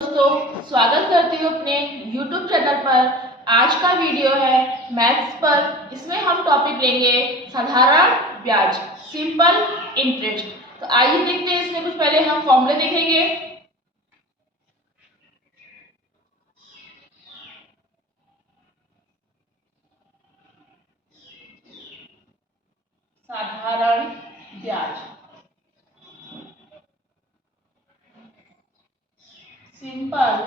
दोस्तों, स्वागत करती हूँ अपने YouTube चैनल पर। आज का वीडियो है मैथ्स पर। इसमें हम टॉपिक लेंगे साधारण ब्याज, सिंपल इंटरेस्ट। तो आइए देखते हैं, इसमें कुछ पहले हम फॉर्मूले देखेंगे। साधारण ब्याज, सिंपल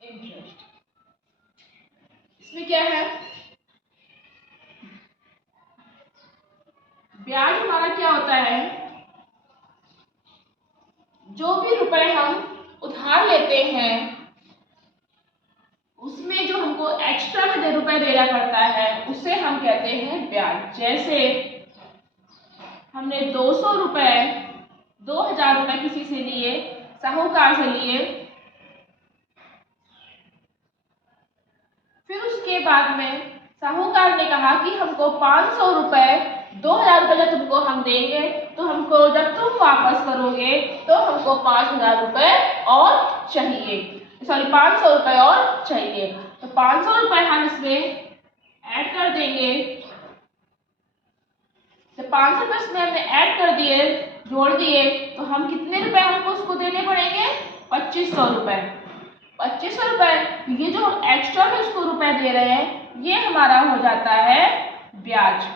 इंटरेस्ट। इसमें क्या है, ब्याज हमारा क्या होता है, जो भी रुपए हम उधार लेते हैं उसमें जो हमको एक्स्ट्रा में रुपए देना पड़ता है उसे हम कहते हैं ब्याज। जैसे हमने 200 रुपए 2000 रुपए किसी से लिए, साहूकार से लिए, फिर उसके बाद में साहूकार ने कहा कि हमको 500 रुपए 2000 रुपए जब तुमको हम देंगे तो हमको जब तुम वापस करोगे तो हमको 5000 रुपए और चाहिए, सॉरी 500 रुपए और चाहिए। तो 500 रुपए हम इसमें ऐड कर देंगे। तो 500 रुपए इसमें हमने ऐड कर दिए, जोड़ दिए, तो हम कितने रुपए हमको उसको देने पड़ेंगे, 2500 रुपए। 2500 रुपए, ये जो हम एक्स्ट्रा में उसको रुपए दे रहे हैं ये हमारा हो जाता है ब्याज।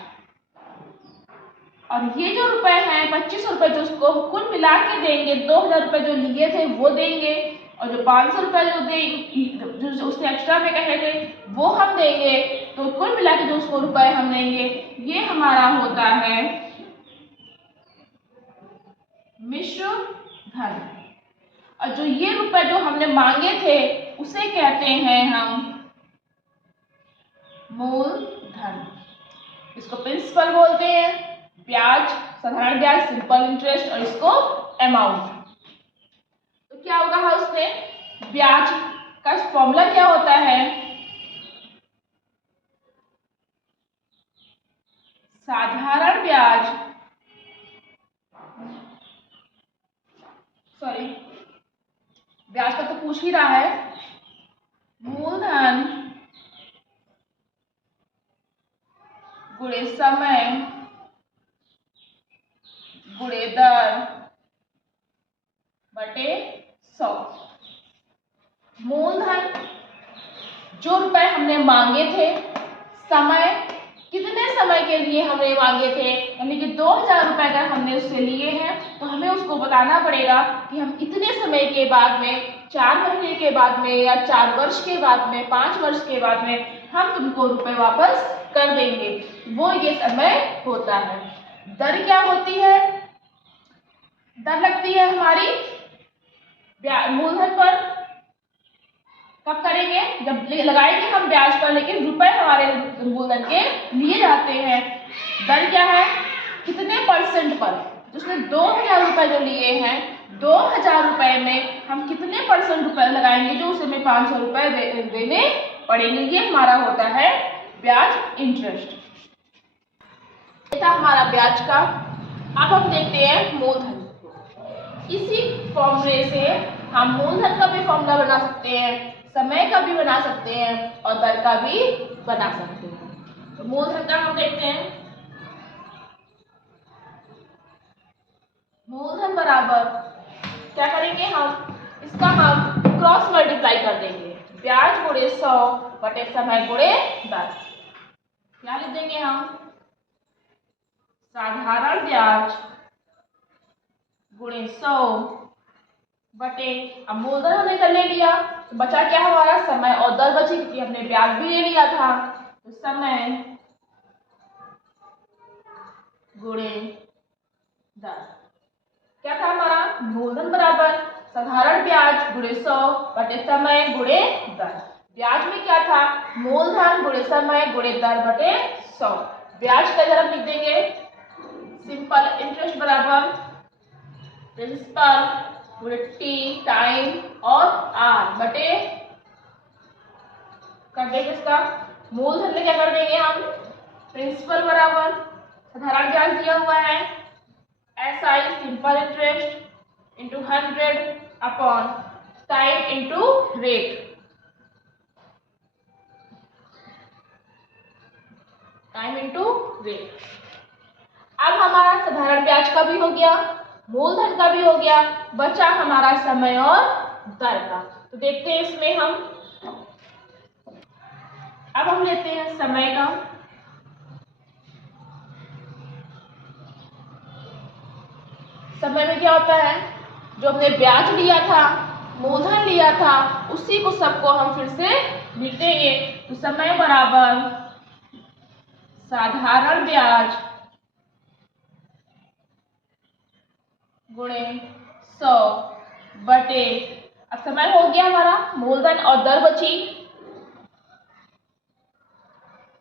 और ये जो रुपए हैं 2500 रुपए जो उसको कुल मिला के देंगे, 2000 रुपए जो लिए थे वो देंगे, और जो 500 रुपए जो उसने एक्स्ट्रा में कहे थे वो हम देंगे। तो कुल मिला के जो उसको रुपए हम देंगे ये हमारा होता है मिश्र धन। और जो ये रुपए जो हमने मांगे थे उसे कहते हैं हम मूलधन। इसको प्रिंसिपल बोलते हैं, ब्याज, साधारण ब्याज, सिंपल इंटरेस्ट, और इसको अमाउंट। तो क्या होगा उसमें, ब्याज का फॉर्मूला क्या होता है, साधारण ब्याज, सॉरी ब्याज का तो पूछ ही रहा है, मूलधन गुणे समय गुणे दर बटे 100। मूलधन जो रुपए हमने मांगे थे, समय कितने समय के लिए हमने मांगे थे, यानी कि 2000 रुपए अगर हमने उससे लिए हैं तो हमें उसको बताना पड़ेगा कि हम इतने समय के बाद में, 4 महीने के बाद में, या 4 वर्ष के बाद में, 5 वर्ष के बाद में हम तुमको रुपए वापस कर देंगे। वो ये समय होता है। दर क्या होती है, दर लगती है हमारी मूलधन पर। कब करेंगे, जब लगाएंगे हम ब्याज पर, लेकिन रुपए हमारे मूलधन के लिए जाते हैं। दर क्या है, कितने परसेंट पर, जिसने 2000 रुपए जो लिए हैं, 2000 रुपए में हम कितने परसेंट रुपए लगाएंगे, जो उसे हमें 500 रुपए देने पड़ेंगे। ये हमारा होता है ब्याज, इंटरेस्ट। ये था हमारा ब्याज का। अब हम देखते हैं मूलधन। इसी फॉर्मूले से हम मूलधन का भी फॉर्मूला बना सकते हैं, समय का भी बना सकते हैं, और दर का भी बना सकते हैं। तो मूलधन का हम देखते हैं, मूलधन बराबर क्या करेंगे हम, इसका हम क्रॉस मल्टीप्लाई कर देंगे, ब्याज गुणे 100 बटे समय गुणे दर। क्या लिख देंगे हम, साधारण ब्याज गुणे 100 बटे, अब मूलधन हमने कर ले लिया तो बचा क्या हमारा, समय और दर बची, क्योंकि हमने ब्याज भी ले लिया था। तो समय गुणे दर क्या था हमारा, मूलधन बराबर साधारण ब्याज गुणे 100 बटे समय गुणे दर। ब्याज में क्या था, मूलधन गुणे समय गुणे दर बटे 100। ब्याज का जरा लिख देंगे, सिंपल इंटरेस्ट बराबर प्रिंसिपल गुणे टी टाइम और आर बटे, कर देंगे इसका मूलधन में क्या कर देंगे हम, प्रिंसिपल बराबर साधारण ब्याज दिया हुआ है SI simple interest into 100 upon time into rate. Time into rate. अब हमारा साधारण ब्याज का भी हो गया, मूलधन का भी हो गया, बचा हमारा समय और दर का। तो देखते हैं इसमें अब हम लेते हैं समय का। समय में क्या होता है, जो हमने ब्याज लिया था, मूलधन लिया था, उसी को सबको हम फिर से लिख देंगे। तो समय बराबर साधारण ब्याज गुणे 100 बटे, अब समय हो गया हमारा, मूलधन और दर बची,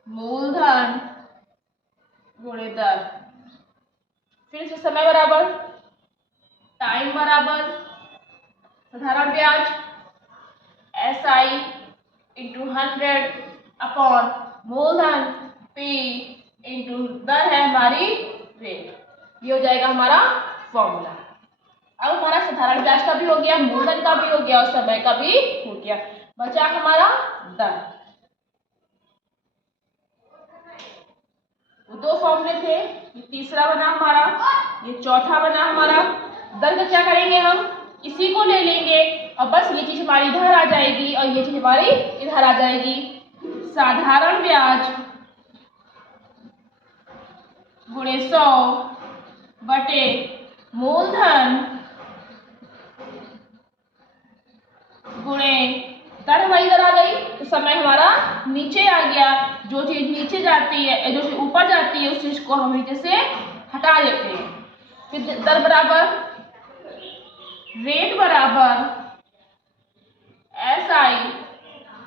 मूलधन गुणे दर, फिर से समय बराबर टाइम बराबर साधारण ब्याज SI इंटू 100 अपॉन मूलधन P इंटू दर है हमारी रेट। ये हो जाएगा हमारा फॉर्मूला। अब हमारा साधारण ब्याज का भी हो गया, मूलधन का भी हो गया और समय का भी हो गया, बचा हमारा दर। दो फॉर्मूले थे, ये तीसरा बना हमारा, ये चौथा बना हमारा। दर का क्या करेंगे, हम इसी को ले लेंगे और बस ये चीज हमारी इधर आ जाएगी और ये चीज हमारी इधर आ जाएगी। साधारण ब्याज गुणे 100 बटे मूलधन गुणे दर हमारी इधर आ गई, तो समय हमारा नीचे आ गया। जो चीज नीचे जाती है, जो चीज ऊपर जाती है, उस चीज को हम नीचे से हटा देते हैं। फिर दर बराबर रेट बराबर SI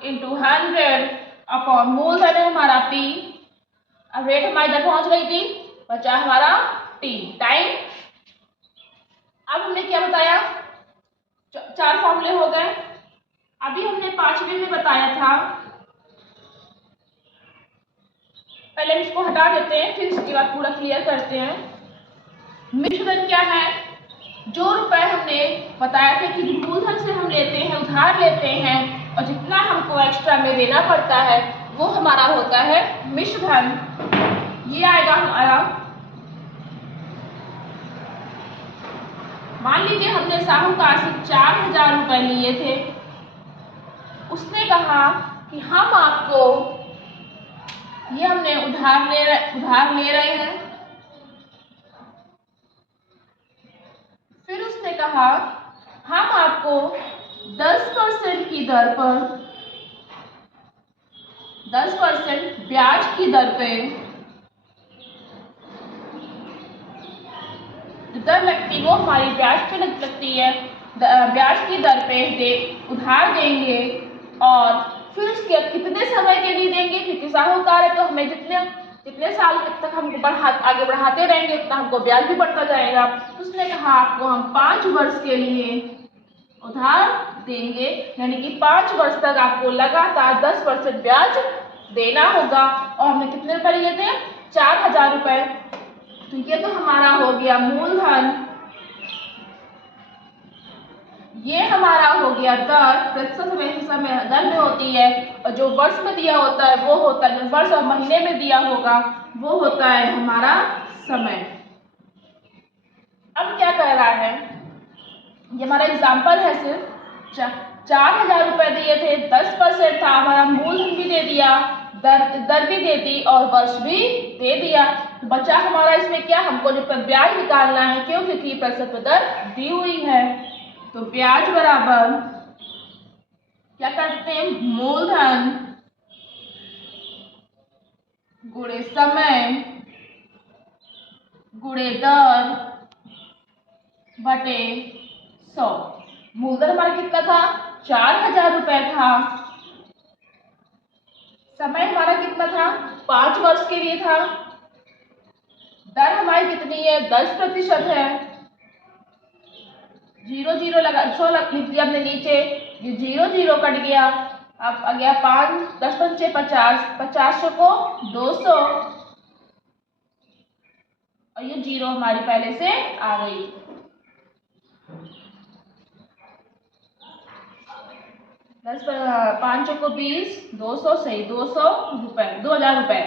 इंटू 100 अपॉन मूलधन है हमारा P। अब रेट हमारी इधर पहुंच गई थी, बचा हमारा T टाइम। अब हमने क्या बताया, चार फॉर्मूले हो गए। अभी हमने पांचवें में बताया था, पहले हम इसको हटा देते हैं, फिर इसके बाद पूरा क्लियर करते हैं। मिश्रण क्या है, जो रुपए हमने बताया था कि मूलधन से हम लेते हैं, उधार लेते हैं, और जितना हमको एक्स्ट्रा में देना पड़ता है वो हमारा होता है मिश्रण। ये आएगा हमारा, मान लीजिए हमने साहूकार से 4000 रुपए लिए थे, उसने कहा कि हम आपको, ये हमने उधार ले रहे हैं, फिर उसने कहा हम आपको 10% की दर पर, 10% ब्याज की दर पे जो दर लगती वो हमारी ब्याज पे लगती है, ब्याज की दर पे उधार देंगे। और फिर उसके बाद कितने समय के लिए देंगे, क्योंकि साहूकार है तो हमें जितने साल तक हमको आगे बढ़ाते रहेंगे उतना हमको ब्याज भी बढ़ता जाएगा। तो उसने कहा आपको हम 5 वर्ष के लिए उधार देंगे, यानी कि 5 वर्ष तक आपको लगातार 10% ब्याज देना होगा। और हमने कितने रुपए लिए थे, 4000 रुपए। तो ये तो हमारा हो गया मूलधन, ये हमारा हो गया दर, प्रतिशत समय दर में होती है, और जो वर्ष में दिया होता है वो होता है, जो वर्ष और महीने में दिया होगा वो होता है हमारा समय। अब क्या कह रहा है, ये हमारा एग्जाम्पल है, सिर्फ 4000 रुपए दिए थे, 10% था हमारा, मूलधन भी दे दिया, दर भी दे दी और वर्ष भी दे दिया। तो बचा हमारा इसमें क्या, हमको जो ब्याज निकालना है, क्यों, क्योंकि प्रतिशत दर दी हुई है। तो ब्याज बराबर क्या करते हैं, मूलधन गुणे समय गुणे दर बटे 100। मूलधन हमारा कितना था, 4000 रुपए था, समय हमारा कितना था, 5 वर्ष के लिए था, दर हमारी कितनी है, 10% है, 0 लगा 100 लिख दिया हमने नीचे, ये 0 कट गया, अब आ गया 5, 10 पंचे 50, 50 को 200, और ये 0 हमारी पहले से आ गई। 10 5 को 20, 200 सही, 200 रुपए, 2000 रुपए।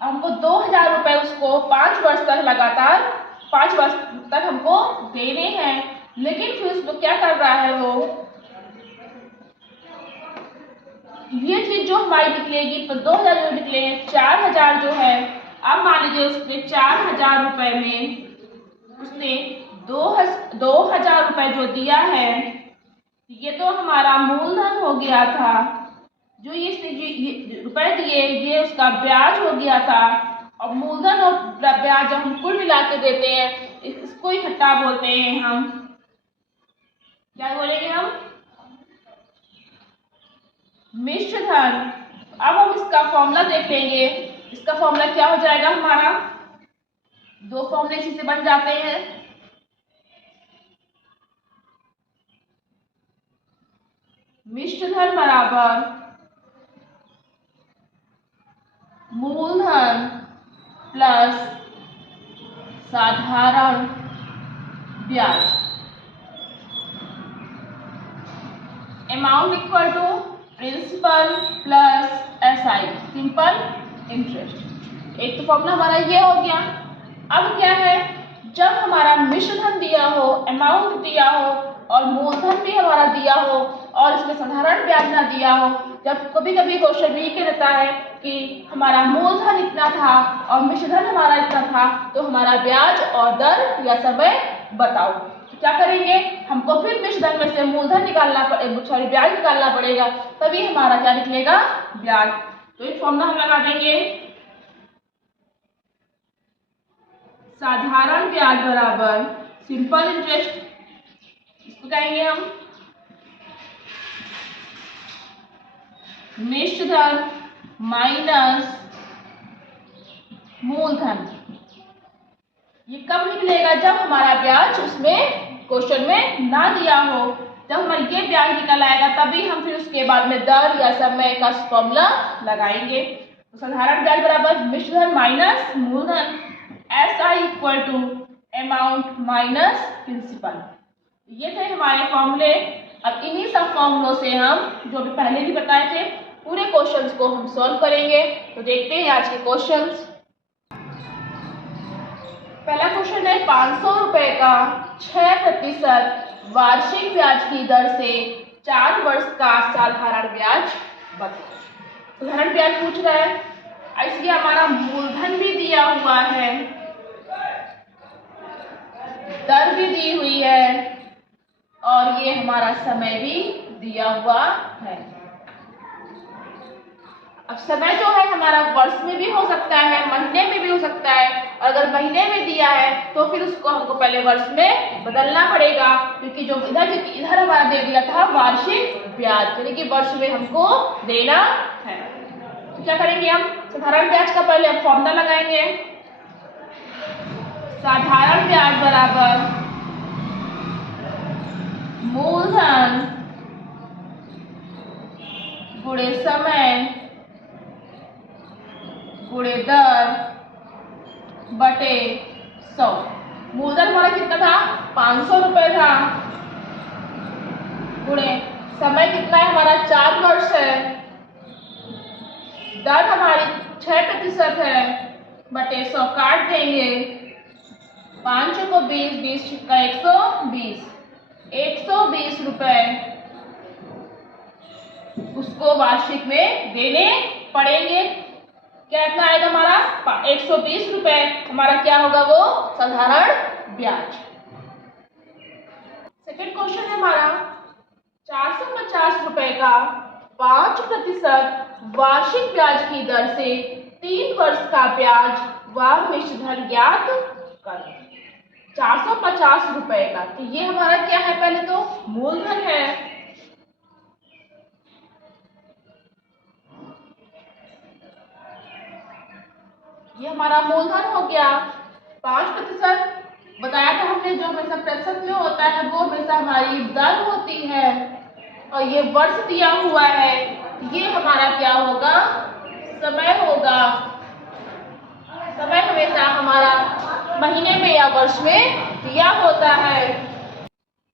हमको 2000 रुपए उसको 5 वर्ष तक लगातार 5 वर्ष तक हमको देने हैं, लेकिन फिर उसमें क्या कर रहा है वो, ये चीज जो हमारी निकलेगी तो 2000 जो निकलेंगे, 4000 जो है, अब मान लीजिए उसने 4000 रुपए में उसने 2000 रुपए जो दिया है, ये तो हमारा मूलधन हो गया था। जो ये रुपए दिए ये उसका ब्याज हो गया था। और मूलधन और ब्याज जब हम कुल मिला के देते हैं इसको इकट्ठा बोलते हैं हम, क्या बोलेंगे हम, मिश्र धन। अब हम इसका फॉर्मूला देख लेंगे। इसका फॉर्मूला क्या हो जाएगा हमारा, दो फॉर्मूले इसी से बन जाते हैं। मिश्र धन बराबर मूलधन प्लस साधारण ब्याज। Amount equal to principal plus SI, simple interest. एक तो फॉर्मूला हमारा ये हो गया। अब क्या है, जब हमारा मिश्र धन दिया हो, अमाउंट दिया हो और मूलधन भी हमारा दिया हो और इसमें साधारण ब्याज ना दिया हो, जब कभी कभी क्वेश्चन ये कह देता है कि हमारा मूलधन इतना था और मिश्र धन हमारा इतना था, तो हमारा ब्याज और दर या समय बताओ, तो क्या करेंगे, हमको फिर मिश्र धन में से मूलधन निकालना सॉरी ब्याज निकालना पड़ेगा, तभी हमारा क्या निकलेगा, ब्याज। तो ये फॉर्मूला हम लगा देंगे, साधारण ब्याज बराबर सिंपल इंटरेस्ट, इसको कहेंगे हम मिश्र धन माइनस मूलधन। ये कब निकलेगा, जब हमारा ब्याज उसमें क्वेश्चन में ना दिया हो। जब हमारा ये ब्याज निकल आएगा तभी हम फिर उसके बाद में दर या समय का फॉर्मूला लगाएंगे। तो साधारण ब्याज बराबर मिश्र धन माइनस मूलधन, SI equal to amount minus principal. ये थे हमारे फॉर्मूले। अब इन्हीं सब फॉर्मूलों से हम जो भी पहले भी बताए थे पूरे क्वेश्चंस को हम सॉल्व करेंगे। तो देखते हैं आज के क्वेश्चंस। पहला क्वेश्चन है 500 रुपए का 6% वार्षिक ब्याज की दर से 4 वर्ष का साधारण ब्याज बताओ। साधारण ब्याज पूछ रहा है, इसलिए हमारा मूलधन भी दिया हुआ है, दर भी दी हुई है और ये हमारा समय भी दिया हुआ है। अब समय जो है हमारा वर्ष में भी हो सकता है, महीने में भी हो सकता है, और अगर महीने में दिया है तो फिर उसको हमको पहले वर्ष में बदलना पड़ेगा, क्योंकि जो इधर हमारा दे दिया था वार्षिक ब्याज, यानी कि वर्ष में हमको देना है। तो क्या करेंगे, हम साधारण ब्याज का पहले हम फॉर्मूला लगाएंगे। साधारण ब्याज बराबर मूलधन गुणे समय गुणे दर बटे 100। मूलधन हमारा कितना था, 500 रुपए था, गुणे समय कितना है हमारा, 4 वर्ष है, दर हमारी 6% है, बटे 100 काट देंगे, 5 को 20, 20 का 120, 120 रुपए उसको वार्षिक में देने पड़ेंगे। क्या इतना आएगा हमारा, 120 रुपए हमारा क्या होगा, वो साधारण ब्याज। सेकंड क्वेश्चन है हमारा 450 रुपए का 5% वार्षिक ब्याज की दर से 3 वर्ष का ब्याज व मिश्र धन ज्ञात करें। 450 रुपए का, तो ये हमारा क्या है, पहले तो मूलधन है, ये हमारा मूलधन हो गया। 5% बताया था हमने, जो हमेशा प्रतिशत में होता है वो हमेशा हमारी दर होती है, और ये वर्ष दिया हुआ है, ये हमारा क्या होगा, समय होगा। समय हमेशा हमारा महीने में या वर्ष में दिया होता है।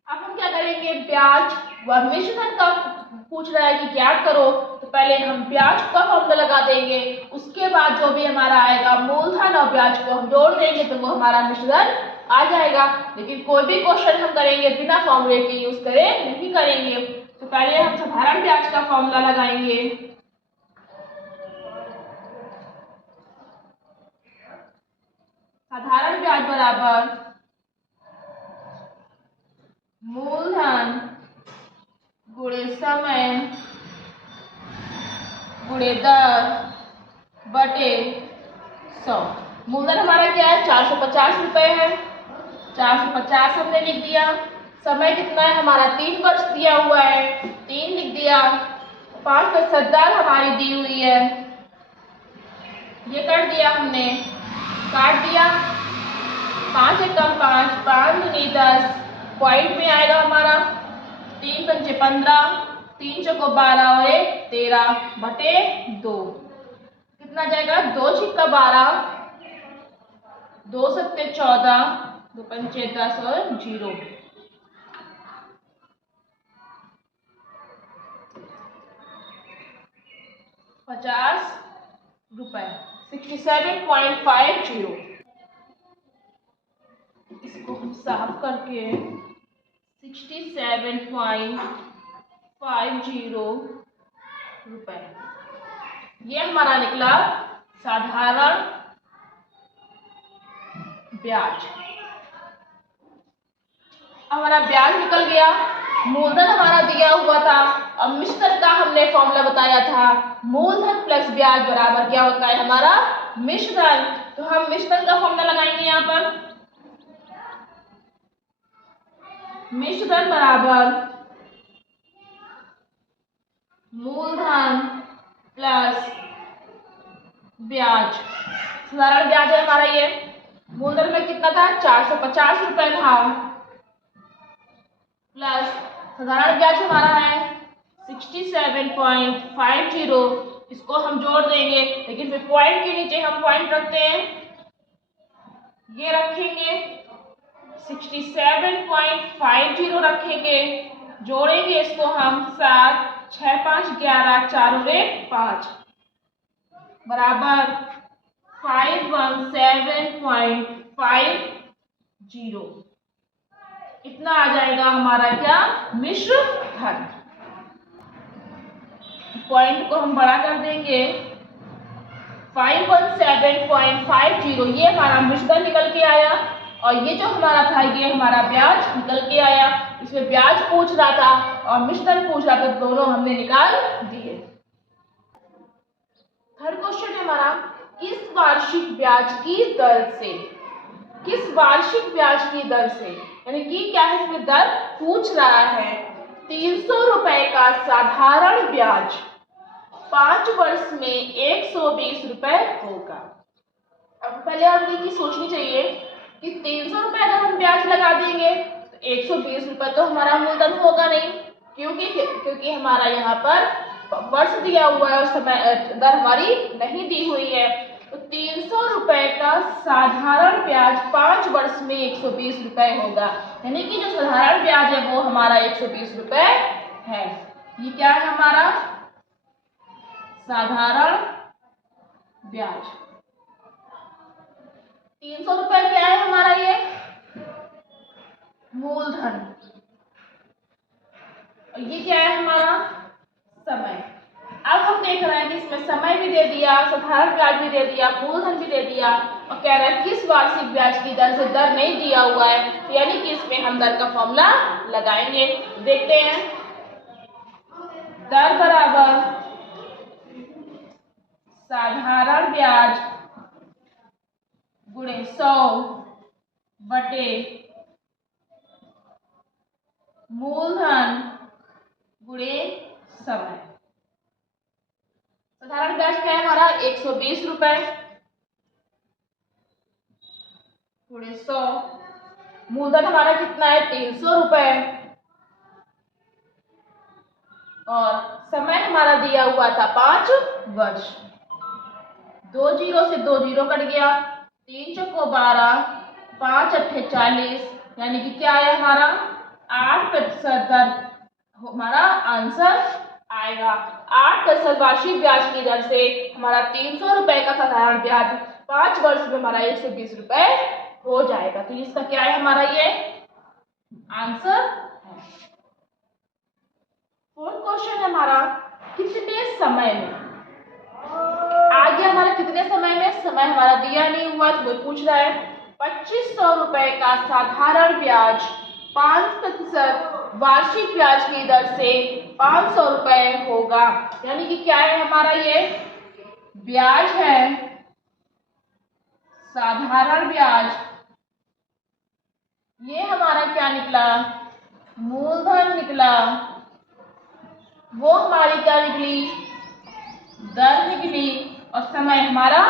अब हम क्या करेंगे, ब्याज व मिश्र धन का पूछ रहा है कि ज्ञात करो, तो पहले हम ब्याज का फॉर्मूला लगा देंगे, उसके बाद जो भी हमारा आएगा मूलधन और ब्याज को हम जोड़ देंगे तो वो हमारा मिश्र धन आ जाएगा। लेकिन कोई भी क्वेश्चन हम करेंगे बिना फॉर्मूले के यूज करें नहीं करेंगे। तो पहले हम साधारण ब्याज का फॉर्मूला लगाएंगे। साधारण ब्याज बराबर मूलधन गुणे समय गुणे दर बटे 100। मूलधन हमारा क्या है, 450 रुपए है। 450 हमने लिख दिया। समय कितना है हमारा, 3 वर्ष दिया हुआ है, 3 लिख दिया। 5% दर हमारी दी हुई है, ये कर दिया हमने, काट दिया। 5 एकम 5, 5 दूनी 10, पॉइंट में आएगा हमारा 3 पंचे 15, 3 चौको 12 और 1 13 बटे 2। कितना जाएगा, 2 छिक्का 12, 2 सत्ते 14, 2 पंचे 10 और 0। 50 रुपए 67.50। इसको हम साफ करके 67.50 रुपए, ये हमारा निकला साधारण ब्याज। हमारा ब्याज निकल गया, मूलधन हमारा दिया हुआ था और मिश्र धन का हमने फॉर्मूला बताया था, मूलधन प्लस ब्याज बराबर क्या होता है हमारा मिश्र धन। तो हम मिश्र धन का फॉर्मूला लगाएंगे यहाँ पर। मिश्र धन बराबर मूलधन प्लस ब्याज। साधारण ब्याज है हमारा ये, मूलधन में कितना था, 450 रुपए था, प्लस साधारण ब्याज हमारा है 67.50। इसको हम जोड़ देंगे, लेकिन फिर पॉइंट के नीचे हम पॉइंट रखते हैं, ये रखेंगे 67.50 रखेंगे, जोड़ेंगे इसको हम 7 6 5 11 4 और 1 5 बराबर 517.50। इतना आ जाएगा हमारा क्या, मिश्र धन। पॉइंट को हम बड़ा कर देंगे, 517.50 ये हमारा मिश्र धन निकल के आया, और ये जो हमारा था ये हमारा ब्याज निकल के आया। इसमें ब्याज पूछ रहा था और मिश्र धन पूछ रहा था, दोनों हमने निकाल दिए। थर्ड क्वेश्चन है हमारा, किस वार्षिक ब्याज की दर से, किस वार्षिक ब्याज की दर से, यानी कि क्या है, इसमें दर पूछ रहा है। 300 रुपए का साधारण ब्याज 5 वर्ष में 120 रुपए होगा। अब पहले आपको ये सोचनी चाहिए कि 300 रुपए अगर हम ब्याज लगा देंगे तो 120 रुपए तो हमारा मूलधन होगा नहीं, क्योंकि हमारा यहाँ पर वर्ष दिया हुआ है और समय दर हमारी नहीं दी हुई है। तो 300 रुपए का साधारण ब्याज 5 वर्ष में 120 रुपए होगा, यानी कि जो साधारण ब्याज है वो हमारा 120 रुपए है। ये क्या है हमारा साधारण ब्याज। 300 रुपए क्या है हमारा, ये मूलधन, और ये क्या है हमारा समय। अब हम देख रहे हैं कि इसमें समय भी दे दिया, साधारण ब्याज भी दे दिया, मूलधन भी दे दिया, और कह रहा है किस वार्षिक ब्याज की दर से, दर नहीं दिया हुआ है, यानी कि इसमें हम दर का फॉर्मूला लगाएंगे। देखते हैं, दर बराबर साधारण ब्याज गुणे 100 बटे मूलधन गुणे समय। साधारण ब्याज क्या है हमारा 120 रुपए गुणे 100, मूलधन हमारा कितना है 300 रुपए, और समय हमारा दिया हुआ था 5 वर्ष। 2 जीरो से 2 जीरो कट गया, 3 चौको 12, 5 अट्ठे 40, यानी कि क्या है हमारा 8% दर हमारा आंसर आएगा। 8% वार्षिक ब्याज की दर से हमारा 300 रुपए का साधारण ब्याज 5 वर्ष में हमारा 120 रुपए हो जाएगा। तो इसका क्या है हमारा ये आंसर है। फोर्थ क्वेश्चन है हमारा कितने समय में, आगे हमारा कितने समय में, समय हमारा दिया नहीं हुआ तो पूछ रहा है 2500 रुपए का साधारण ब्याज 5% वार्षिक ब्याज की दर से 500 रुपए होगा। यानी कि क्या है हमारा ये ब्याज है, साधारण ब्याज, ये हमारा क्या निकला मूलधन निकला, वो हमारी क्या निकली दर निकली, और समय हमारा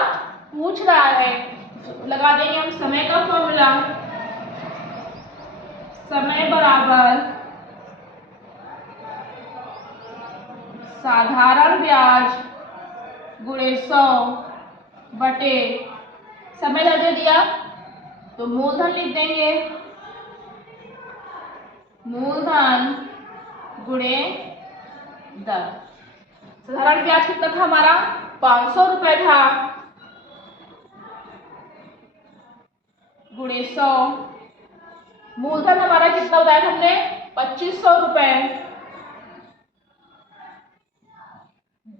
पूछ रहा है। लगा देंगे हम समय का फॉर्मूला, समय बराबर साधारण ब्याज गुणे 100 बटे समय दे दिया तो मूलधन लिख देंगे, मूलधन गुणे दर। साधारण ब्याज कितना था हमारा 500 रुपए था, गुणे 100, मूलधन हमारा कितना बताया था हमने 2500 रुपए,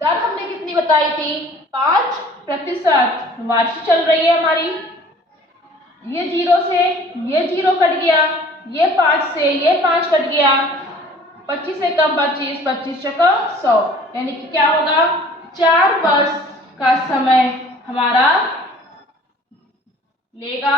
दर हमने कितनी बताई थी 5%, वार्षिक चल रही है हमारी, ये 0 से ये 0 कट गया, ये 5 से ये 5 कट गया, 25 से कम 25, 25 चौका 100, यानी कि क्या होगा 4 वर्ष का समय हमारा लेगा।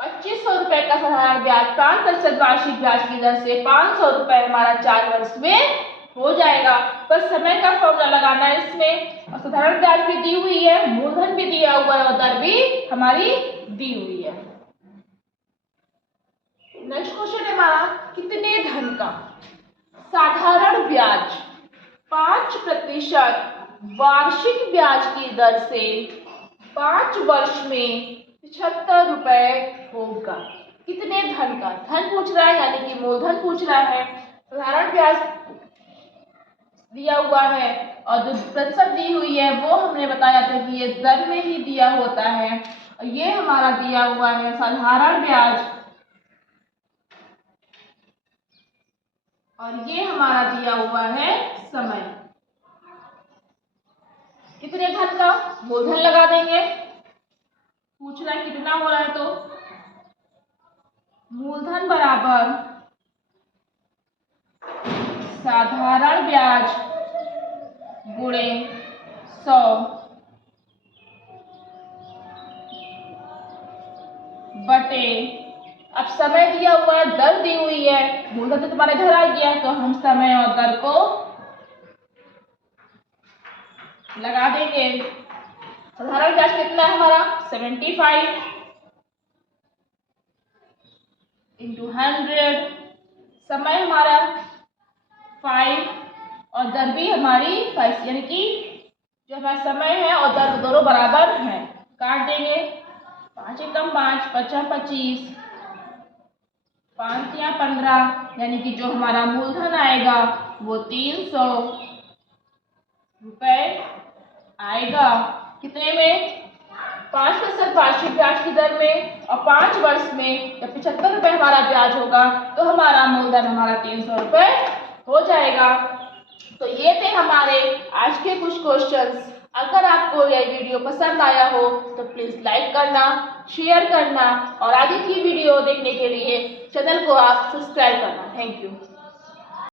2500 रुपए का साधारण ब्याज 5% वार्षिक ब्याज की दर से 500 रुपए हमारा 4 वर्ष में हो जाएगा। बस समय का फॉर्मूला लगाना है इसमें, और साधारण ब्याज भी दी हुई है, मूलधन भी दिया हुआ है और दर भी हमारी दी हुई है। नेक्स्ट क्वेश्चन है हमारा कितने धन का साधारण ब्याज 5% वार्षिक ब्याज की दर से 5 वर्ष में 75 रुपए होगा। कितने धन का, धन पूछ रहा है यानी कि मूलधन पूछ रहा है, साधारण ब्याज दिया हुआ है और जो प्रतिशत दी हुई है वो हमने बताया था कि ये दर में ही दिया होता है, और ये हमारा दिया हुआ है साधारण ब्याज, और ये हमारा दिया हुआ है समय। कितने धन का मूलधन लगा देंगे, पूछ रहा है कितना हो रहा है तो मूलधन बराबर साधारण ब्याज गुणे 100 बटे, अब समय दिया हुआ है, दर दी हुई है, मूलधन तो तुम्हारे इधर आ गया तो हम समय और दर को लगा देंगे। साधारण ब्याज कितना है हमारा 75 इंटू 100, समय हमारा 5 और दर भी हमारी 5, यानी कि जो हमारा समय है और दर दोनों बराबर हैं। काट देंगे, 5 एकम 5, 5 25, 5 या 15, यानी कि जो हमारा मूलधन आएगा वो 300 रुपए आएगा। कितने में 5% वार्षिक ब्याज की दर में, और 5 वर्ष में जब 75 रुपए हमारा ब्याज होगा तो हमारा मूलधन हमारा 300 रुपए हो जाएगा। तो ये थे हमारे आज के कुछ क्वेश्चंस। अगर आपको यह वीडियो पसंद आया हो तो प्लीज लाइक करना, शेयर करना और आगे की वीडियो देखने के लिए चैनल को आप सब्सक्राइब करना। Thank you.